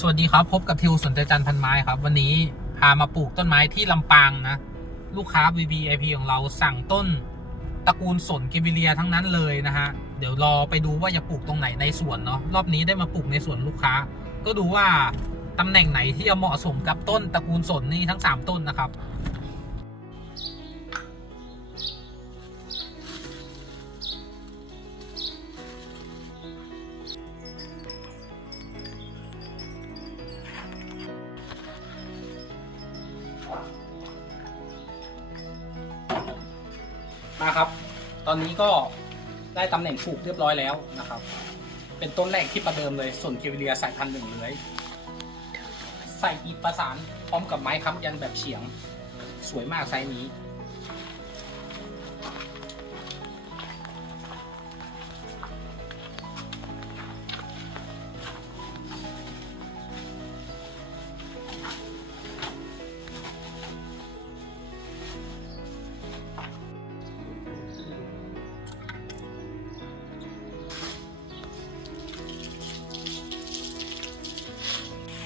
สวัสดีครับ พบกับทิวสนใจจันทร์พันไม้ครับ วันนี้พามาปลูกต้นไม้ที่ลำปางนะ ลูกค้า VVIP ของเราสั่งต้นตระกูลสนกิวิเลียทั้งนั้นเลยนะฮะ เดี๋ยวรอไปดูว่าจะปลูกตรงไหนในสวนเนาะรอบนี้ได้มาปลูกในสวนลูกค้า ก็ดูว่าตำแหน่งไหนที่จะเหมาะสมกับต้นตระกูลสนนี่ทั้ง 3 ต้นนะครับ มาครับ ตอนนี้ก็ได้ตำแหน่งผูกเรียบร้อยแล้วนะครับ เป็นต้นแรกที่ประเดิมเลยส่วนเควิเลียสายพันธุ์หนึ่งเลยใส่อีประสานพร้อมกับไม้ค้ำยันแบบเฉียง สวยมากไซส์นี้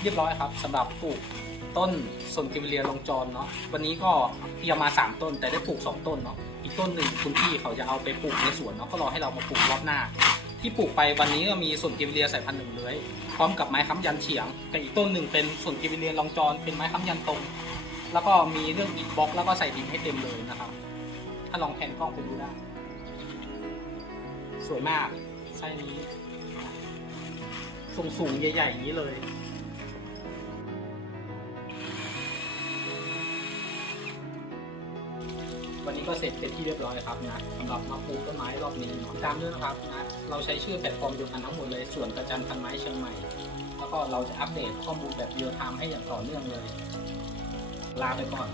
เรียบร้อยครับสำหรับปลูกต้นสนกิวิเลียลงจรเนาะวันนี้ก็เตรียมมา 3 ต้น แต่ได้ปลูก 2 ต้นเนาะอีกต้นหนึ่งคุณพี่เขาจะเอาไปปลูกในสวนเนาะก็รอให้เรามาปลูกรอบหน้า ที่ปลูกไปวันนี้ก็มีสนกิวิเลียสายพันธุ์หนึ่งเลยพร้อมกับไม้ค้ำยันเฉียงแต่อีกต้นหนึ่งเป็นสนกิวิเลียลองจรเป็นไม้ค้ำยันตรง แล้วก็มีเรื่องอิฐบล็อกแล้วก็ใส่ดินให้เต็มเลยนะครับ ถ้าลองแผนกล้องไปดูได้สวยมากไส้นี้สูงสูงๆใหญ่ๆอย่างนี้เลย วันนี้ก็เสร็จเป็นที่เรียบร้อยครับนะสำหรับมาปลูกต้นไม้รอบนี้ตามด้วยนะครับนะเราใช้ชื่อแพลตฟอร์มเดียวกันทั้งหมดเลยส่วนกระจันพันไม้เชียงใหม่ แล้วก็เราจะอัปเดตข้อมูลแบบเรียลไทม์ให้อย่างต่อเนื่องเลย ลาไปก่อน